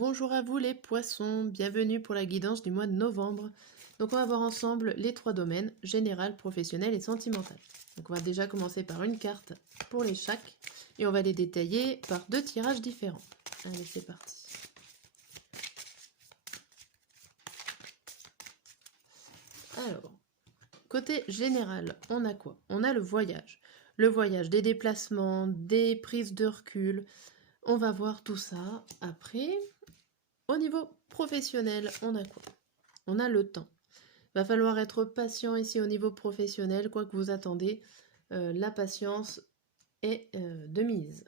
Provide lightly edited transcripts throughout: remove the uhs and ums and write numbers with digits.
Bonjour à vous les poissons, bienvenue pour la guidance du mois de novembre. Donc on va voir ensemble les trois domaines, général, professionnel et sentimental. Donc on va déjà commencer par une carte pour les chaque et on va les détailler par deux tirages différents. Allez, c'est parti. Alors, côté général, on a quoi? On a le voyage. Le voyage, des déplacements, des prises de recul. On va voir tout ça après. Au niveau professionnel, on a quoi? On a le temps. Va falloir être patient ici au niveau professionnel, quoi que vous attendez. La patience est de mise.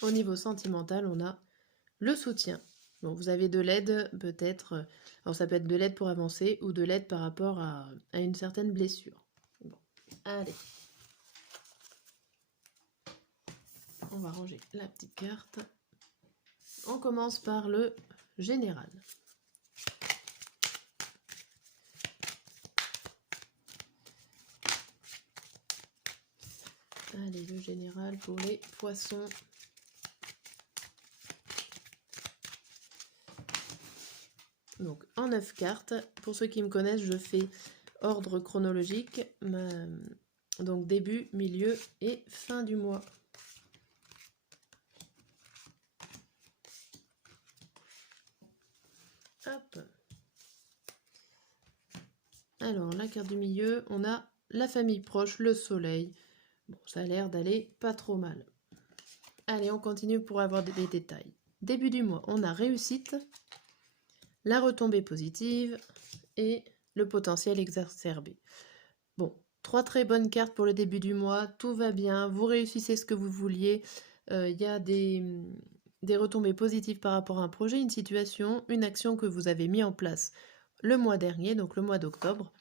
Au niveau sentimental, on a le soutien. Bon, vous avez de l'aide peut-être, alors ça peut être de l'aide pour avancer ou de l'aide par rapport à une certaine blessure. Bon, allez. On va ranger la petite carte. On commence par le général. Allez, le général pour les poissons. Donc, en 9 cartes, pour ceux qui me connaissent, je fais ordre chronologique, donc début, milieu et fin du mois. Hop. Alors, la carte du milieu, on a la famille proche, le soleil. Bon, ça a l'air d'aller pas trop mal. Allez, on continue pour avoir des détails. Début du mois, on a réussite, la retombée positive et le potentiel exacerbé. Bon, trois très bonnes cartes pour le début du mois, tout va bien, vous réussissez ce que vous vouliez, il y a des retombées positives par rapport à un projet, une situation, une action que vous avez mis en place le mois dernier, donc le mois d'octobre.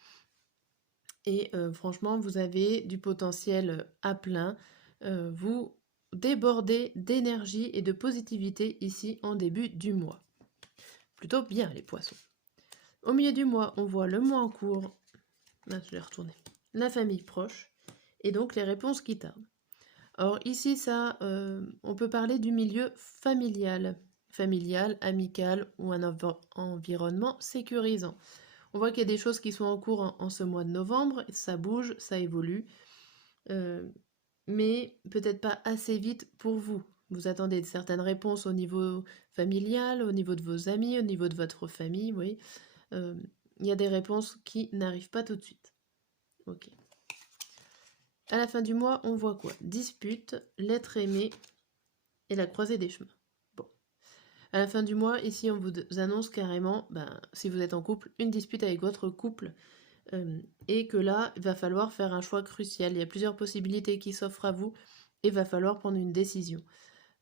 Et franchement, vous avez du potentiel à plein, vous débordez d'énergie et de positivité ici en début du mois. Plutôt bien les poissons. Au milieu du mois, on voit le mois en cours. Là, je l'ai retourné. La famille proche et donc les réponses qui tardent. Or ici, ça, on peut parler du milieu familial, amical ou un environnement sécurisant. On voit qu'il y a des choses qui sont en cours en ce mois de novembre, ça bouge, ça évolue, mais peut-être pas assez vite pour vous. Vous attendez certaines réponses au niveau familial, au niveau de vos amis, au niveau de votre famille, oui. Il y a des réponses qui n'arrivent pas tout de suite. Ok. À la fin du mois, on voit quoi? Dispute, l'être aimé et la croisée des chemins. Bon. À la fin du mois, ici, on vous annonce carrément, si vous êtes en couple, une dispute avec votre couple et que là, il va falloir faire un choix crucial. Il y a plusieurs possibilités qui s'offrent à vous et il va falloir prendre une décision.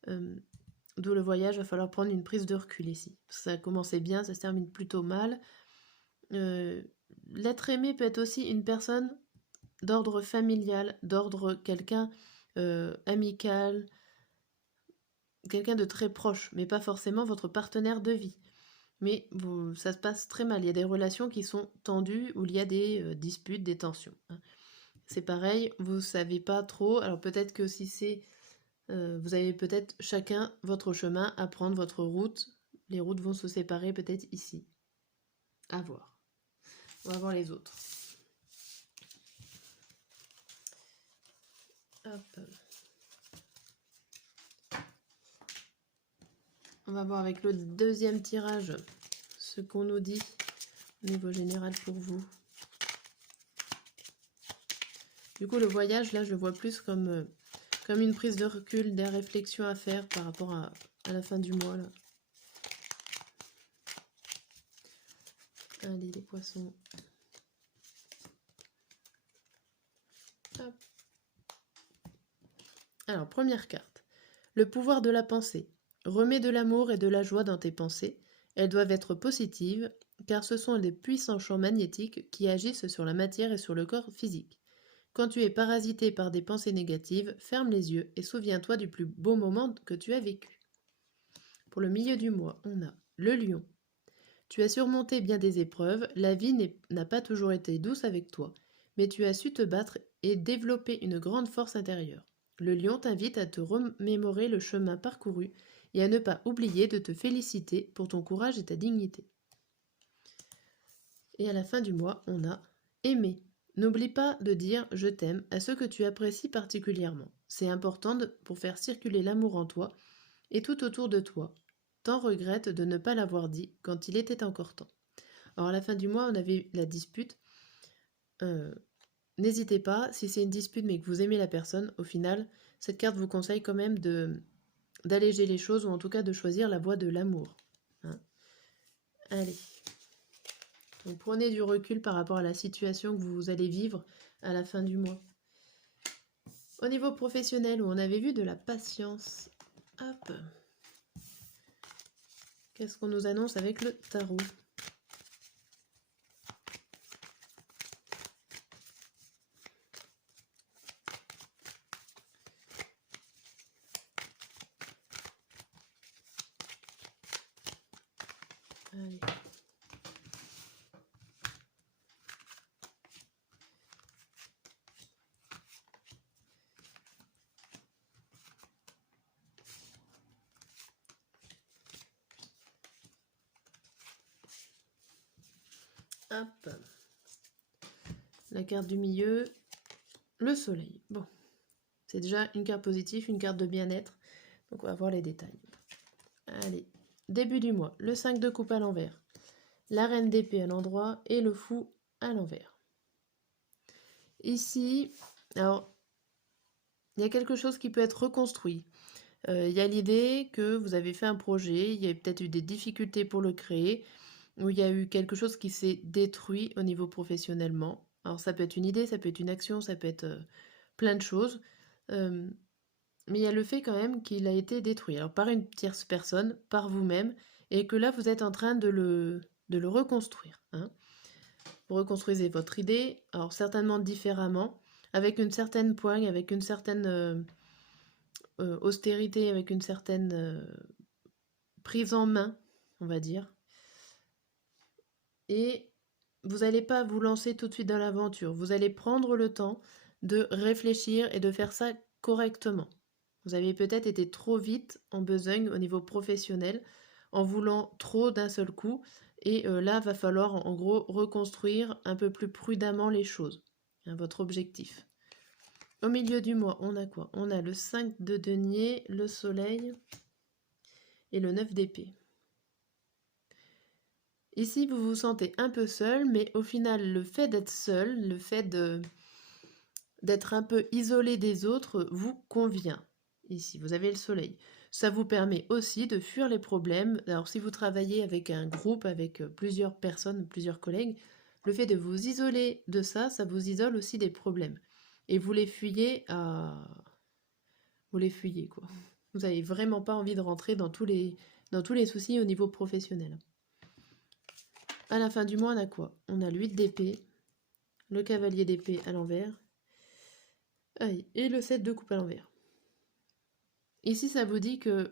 D'où le voyage, il va falloir prendre une prise de recul ici. Ça a commencé bien, ça se termine plutôt mal. L'être aimé peut être aussi une personne d'ordre familial, d'ordre quelqu'un amical, quelqu'un de très proche, mais pas forcément votre partenaire de vie. Mais ça se passe très mal, il y a des relations qui sont tendues, où il y a des disputes, des tensions. C'est pareil, vous savez pas trop, alors peut-être que si c'est... vous avez peut-être chacun votre chemin à prendre, votre route, les routes vont se séparer peut-être ici. À voir. On va voir les autres. Hop. On va voir avec le deuxième tirage ce qu'on nous dit au niveau général pour vous. Du coup, le voyage, là, je le vois plus comme une prise de recul, des réflexions à faire par rapport à la fin du mois. Là. Allez, les poissons. Hop. Alors, première carte. Le pouvoir de la pensée. Remets de l'amour et de la joie dans tes pensées. Elles doivent être positives, car ce sont des puissants champs magnétiques qui agissent sur la matière et sur le corps physique. Quand tu es parasité par des pensées négatives, ferme les yeux et souviens-toi du plus beau moment que tu as vécu. Pour le milieu du mois, on a le lion. Tu as surmonté bien des épreuves, la vie n'a pas toujours été douce avec toi, mais tu as su te battre et développer une grande force intérieure. Le lion t'invite à te remémorer le chemin parcouru et à ne pas oublier de te féliciter pour ton courage et ta dignité. Et à la fin du mois, on a aimer. N'oublie pas de dire « je t'aime » à ceux que tu apprécies particulièrement. C'est important pour faire circuler l'amour en toi et tout autour de toi. T'en regrettes de ne pas l'avoir dit quand il était encore temps. Alors à la fin du mois, on avait la dispute. N'hésitez pas, si c'est une dispute mais que vous aimez la personne, au final, cette carte vous conseille quand même d'alléger les choses ou en tout cas de choisir la voie de l'amour. Hein. Allez. Donc prenez du recul par rapport à la situation que vous allez vivre à la fin du mois. Au niveau professionnel, où on avait vu de la patience. Hop. Qu'est-ce qu'on nous annonce avec le tarot? Allez. Hop. La carte du milieu, le soleil. Bon, c'est déjà une carte positive, une carte de bien-être. Donc on va voir les détails. Allez, début du mois, le 5 de coupe à l'envers, la reine d'épée à l'endroit et le fou à l'envers. Ici, alors, il y a quelque chose qui peut être reconstruit. Il y a l'idée que vous avez fait un projet, il y a peut-être eu des difficultés pour le créer, ou il y a eu quelque chose qui s'est détruit au niveau professionnellement. Alors ça peut être une idée, ça peut être une action, ça peut être plein de choses. Mais il y a le fait quand même qu'il a été détruit. Alors par une tierce personne, par vous-même, et que là vous êtes en train de le reconstruire. Hein. Vous reconstruisez votre idée, alors certainement différemment, avec une certaine poigne, avec une certaine austérité, avec une certaine prise en main, on va dire. Et vous n'allez pas vous lancer tout de suite dans l'aventure. Vous allez prendre le temps de réfléchir et de faire ça correctement. Vous avez peut-être été trop vite en besogne au niveau professionnel, en voulant trop d'un seul coup. Et là, va falloir en gros reconstruire un peu plus prudemment les choses. Hein, votre objectif. Au milieu du mois, on a quoi? On a le 5 de denier, le soleil et le 9 d'épée. Ici, vous vous sentez un peu seul, mais au final, le fait d'être seul, le fait d'être un peu isolé des autres, vous convient. Ici, vous avez le soleil. Ça vous permet aussi de fuir les problèmes. Alors, si vous travaillez avec un groupe, avec plusieurs personnes, plusieurs collègues, le fait de vous isoler de ça, ça vous isole aussi des problèmes. Et vous les fuyez Vous les fuyez, quoi. Vous n'avez vraiment pas envie de rentrer dans tous les soucis au niveau professionnel. À la fin du mois, on a quoi? On a le 8 d'épée, le cavalier d'épée à l'envers, et le 7 de coupe à l'envers. Ici, ça vous dit qu'il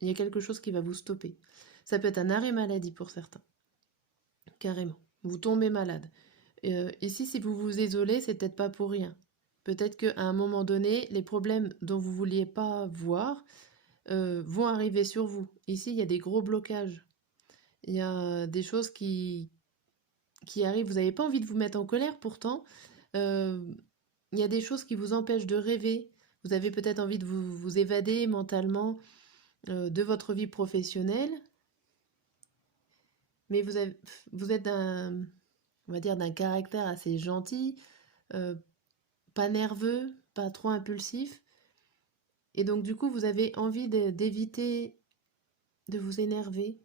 y a quelque chose qui va vous stopper. Ça peut être un arrêt maladie pour certains. Carrément. Vous tombez malade. Ici, si vous vous isolez, c'est peut-être pas pour rien. Peut-être qu'à un moment donné, les problèmes dont vous ne vouliez pas voir vont arriver sur vous. Ici, il y a des gros blocages. Il y a des choses qui arrivent. Vous n'avez pas envie de vous mettre en colère, pourtant. Il y a des choses qui vous empêchent de rêver. Vous avez peut-être envie de vous évader mentalement de votre vie professionnelle. Mais vous êtes on va dire, d'un caractère assez gentil, pas nerveux, pas trop impulsif. Et donc, du coup, vous avez envie d'éviter de vous énerver.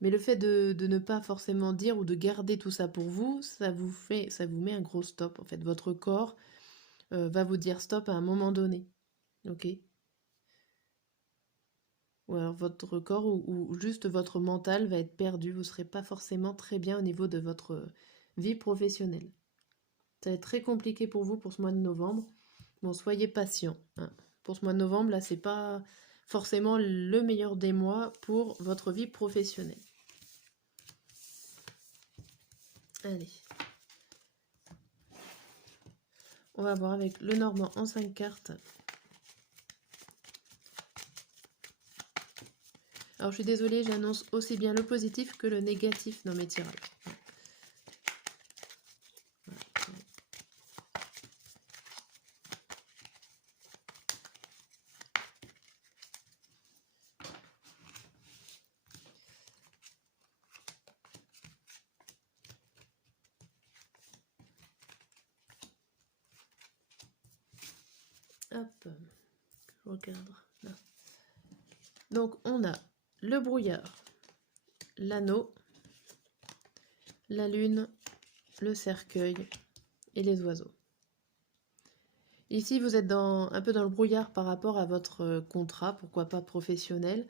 Mais le fait de ne pas forcément dire ou de garder tout ça pour vous, ça vous met un gros stop. En fait, votre corps va vous dire stop à un moment donné. Ok? Ou alors votre corps ou juste votre mental va être perdu. Vous ne serez pas forcément très bien au niveau de votre vie professionnelle. Ça va être très compliqué pour vous pour ce mois de novembre. Bon, soyez patient. Hein. Pour ce mois de novembre, là, c'est pas forcément le meilleur des mois pour votre vie professionnelle. Allez. On va voir avec le Normand en 5 cartes. Alors je suis désolée, j'annonce aussi bien le positif que le négatif dans mes tirages. Hop, je regarde là. Donc on a le brouillard, l'anneau, la lune, le cercueil et les oiseaux. Ici, vous êtes un peu dans le brouillard par rapport à votre contrat, pourquoi pas professionnel.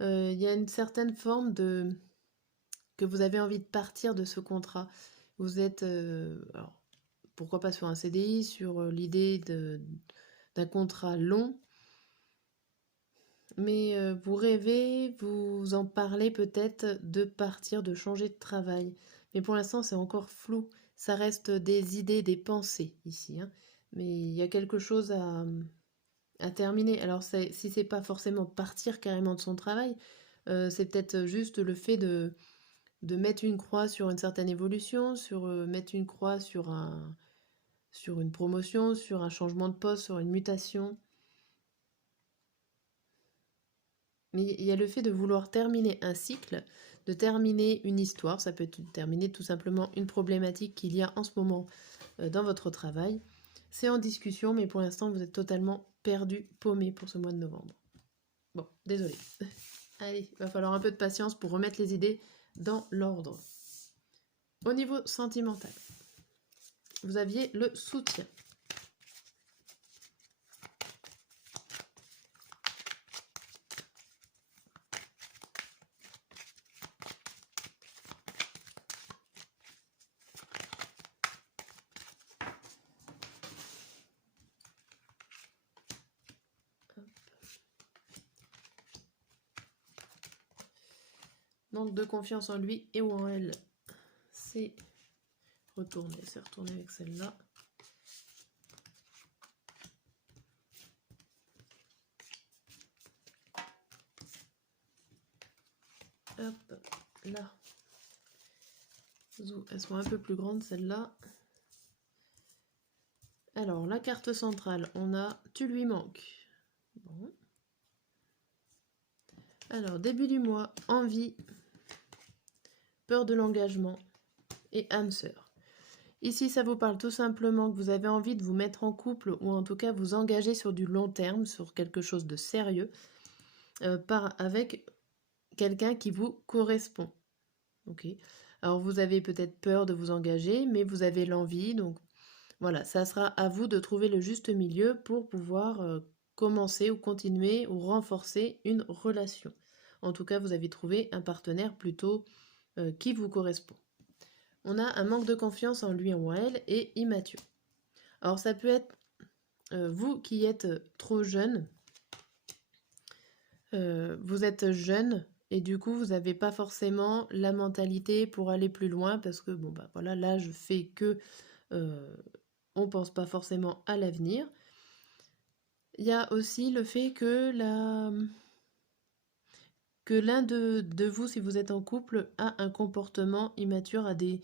Il y a une certaine forme que vous avez envie de partir de ce contrat. Vous êtes, alors, pourquoi pas sur un CDI, sur l'idée d'un contrat long, mais vous rêvez, vous en parlez peut-être de partir, de changer de travail. Mais pour l'instant, c'est encore flou. Ça reste des idées, des pensées ici, hein. Mais il y a quelque chose à terminer. Alors, si c'est pas forcément partir carrément de son travail, c'est peut-être juste le fait de mettre une croix sur une certaine évolution, mettre une croix sur une promotion, sur un changement de poste, sur une mutation. Mais il y a le fait de vouloir terminer un cycle, de terminer une histoire, ça peut être terminer tout simplement une problématique qu'il y a en ce moment dans votre travail. C'est en discussion, mais pour l'instant, vous êtes totalement perdu, paumé pour ce mois de novembre. Bon, désolé. Allez, il va falloir un peu de patience pour remettre les idées dans l'ordre. Au niveau sentimental, vous aviez le soutien. Manque de confiance en lui et ou en elle. C'est retourné avec celle-là. Hop, là. Elles sont un peu plus grandes, celles-là. Alors, la carte centrale, on a « Tu lui manques ». Bon. Alors, début du mois, envie, peur de l'engagement et âme sœur. Ici, ça vous parle tout simplement que vous avez envie de vous mettre en couple ou en tout cas vous engager sur du long terme, sur quelque chose de sérieux, avec quelqu'un qui vous correspond. Ok. Alors, vous avez peut-être peur de vous engager, mais vous avez l'envie, donc voilà, ça sera à vous de trouver le juste milieu pour pouvoir commencer ou continuer ou renforcer une relation. En tout cas, vous avez trouvé un partenaire plutôt qui vous correspond. On a un manque de confiance en lui ou en elle et immature. Alors ça peut être vous qui êtes trop jeune, vous êtes jeune et du coup vous n'avez pas forcément la mentalité pour aller plus loin parce que bon bah voilà, l'âge fait que on pense pas forcément à l'avenir. Il y a aussi le fait que l'un de vous, si vous êtes en couple, a un comportement immature, a des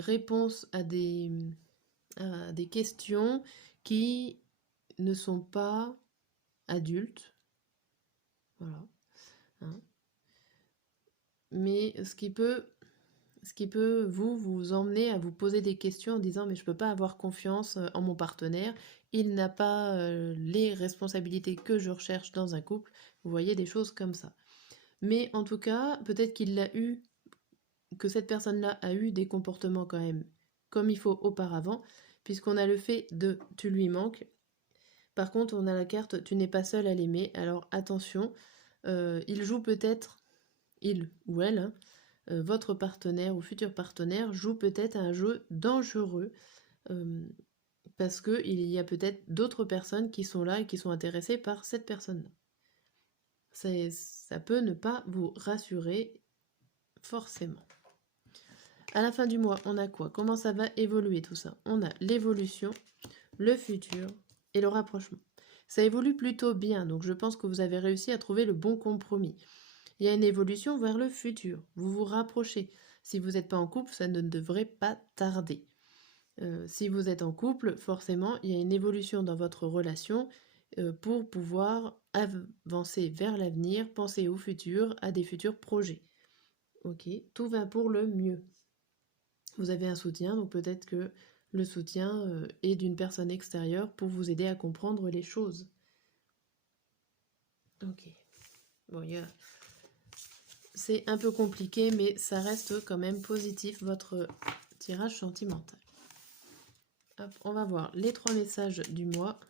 réponses à des questions qui ne sont pas adultes. Voilà. Hein. Mais ce qui peut vous emmener à vous poser des questions en disant mais je peux pas avoir confiance en mon partenaire, il n'a pas les responsabilités que je recherche dans un couple. Vous voyez des choses comme ça. Mais en tout cas, peut-être que cette personne-là a eu des comportements quand même comme il faut auparavant, puisqu'on a le fait de tu lui manques. Par contre, on a la carte tu n'es pas seul à l'aimer. Alors attention, il joue peut-être, il ou elle, hein, votre partenaire ou futur partenaire joue peut-être un jeu dangereux parce qu'il y a peut-être d'autres personnes qui sont là et qui sont intéressées par cette personne-là. Ça peut ne pas vous rassurer forcément. À la fin du mois, on a quoi? Comment ça va évoluer tout ça? On a l'évolution, le futur et le rapprochement. Ça évolue plutôt bien, donc je pense que vous avez réussi à trouver le bon compromis. Il y a une évolution vers le futur. Vous vous rapprochez. Si vous n'êtes pas en couple, ça ne devrait pas tarder. Si vous êtes en couple, forcément, il y a une évolution dans votre relation pour pouvoir avancer vers l'avenir, penser au futur, à des futurs projets. Ok, tout va pour le mieux. Vous avez un soutien, donc peut-être que le soutien est d'une personne extérieure pour vous aider à comprendre les choses. Ok. Bon, c'est un peu compliqué, mais ça reste quand même positif, votre tirage sentimental. Hop, on va voir les 3 messages du mois.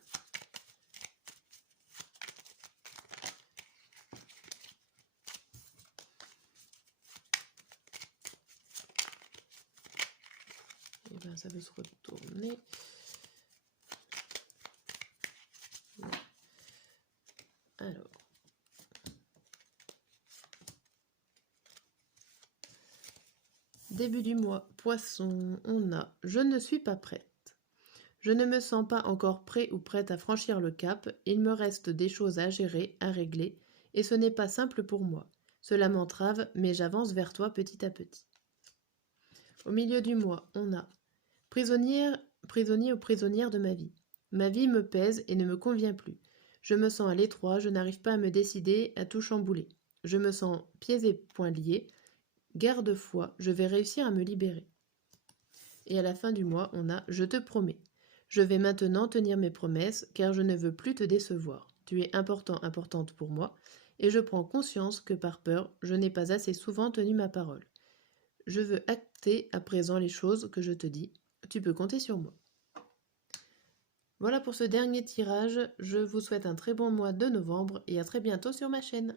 Et bien, ça peut se retourner. Alors. Début du mois, Poisson, on a « Je ne suis pas prête ». Je ne me sens pas encore prêt ou prête à franchir le cap, il me reste des choses à gérer, à régler, et ce n'est pas simple pour moi. Cela m'entrave, mais j'avance vers toi petit à petit. Au milieu du mois, on a « Prisonnier ou prisonnière de ma vie. Ma vie me pèse et ne me convient plus. Je me sens à l'étroit, je n'arrive pas à me décider, à tout chambouler. Je me sens pieds et poings liés. Garde foi, je vais réussir à me libérer. » Et à la fin du mois, on a « Je te promets. Je vais maintenant tenir mes promesses car je ne veux plus te décevoir. Tu es importante pour moi et je prends conscience que par peur, je n'ai pas assez souvent tenu ma parole. Je veux acter à présent les choses que je te dis. Tu peux compter sur moi. » Voilà pour ce dernier tirage. Je vous souhaite un très bon mois de novembre et à très bientôt sur ma chaîne.